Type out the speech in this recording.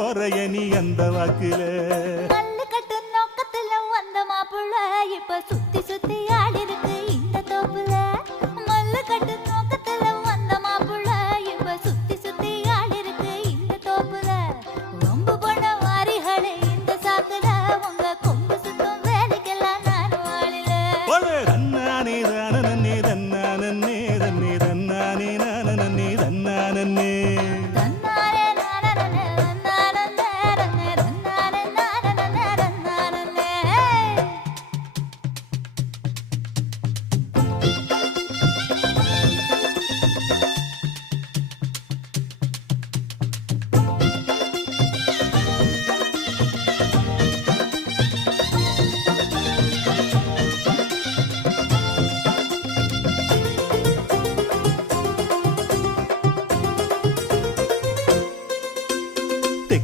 போறைய நீ அந்த வாக்குல கல்லு கட்டு நோக்கத்துல வந்த மாப்புள்ள இப்ப சுத்தி சுத்தி ஆடி இருக்கு